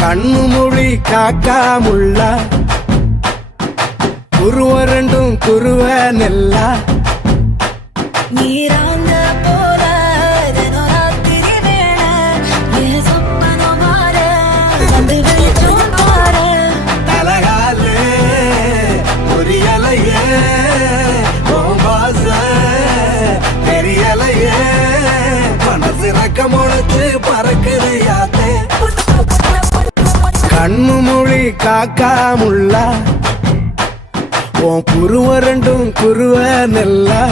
கண்ணு மொழி காக்காமுள்ள குருவ ரெண்டும் குருவ நெல்லா நீராங்க போல ராத்திரி வேளை என் சொப்பனம் மாற வந்து வெளிச்சம் மாற அழகாலே ஒரு இலையே வாச தெரியலையே மனசு ரக்க முளைச்சு பறக்குது யாத்தே கண்ணு மொழி காக்காமுள்ள உன் குருவ ரெண்டும் குருவ நெல்லா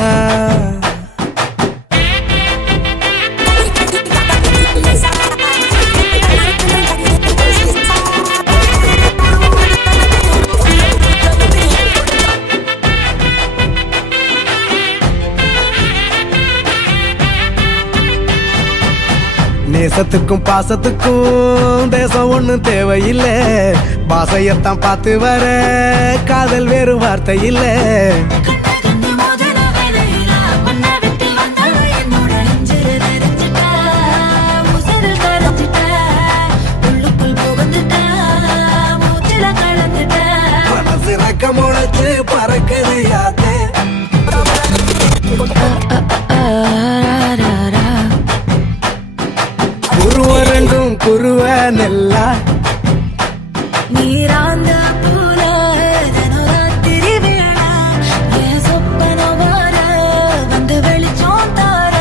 நேசத்துக்கும் பாசத்துக்கும் தேசம் ஒண்ணும் தேவையில்லை பாசையத்தான் பார்த்து வர காதல் வேறு வார்த்தை இல்லை மனசு ரக்க முளைச்சு பறக்குது யாத்தே குருவ ரெண்டும் குருவ நெல்லா நீராந்த போல ராத்திரி வேளை என் சொப்பனம் மாற வந்து வெளிச்சம் தார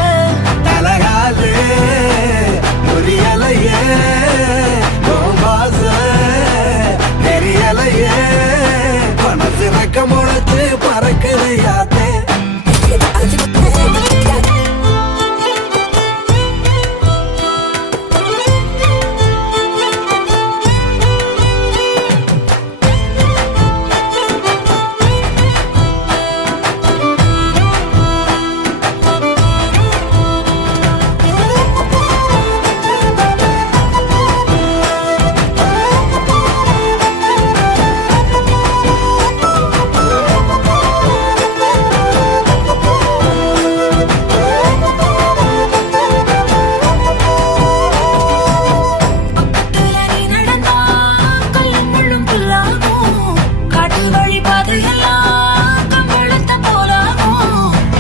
அழகாலே ஒரு இலையே வாச தெரியலையே மனசு ரக்க முளைச்சு பறக்குது யாத்தே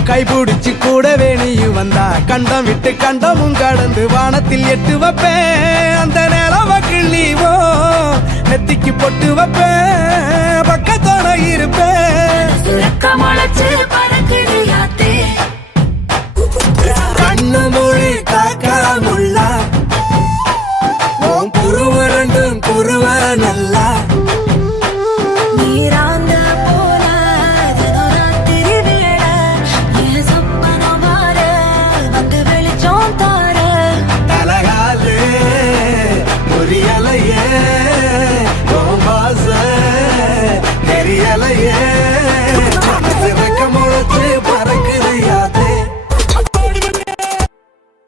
கைபிடிச்சு கூடவே நீயும் வந்தா கண்டம் விட்டு கண்டமும் கடந்து வானத்தில் எட்டு வைப்பேன் அந்த நிலவ கிள்ளிவோ நெத்திக்கு பொட்டு வைப்பேன் பக்கத்தோட இருப்பேன்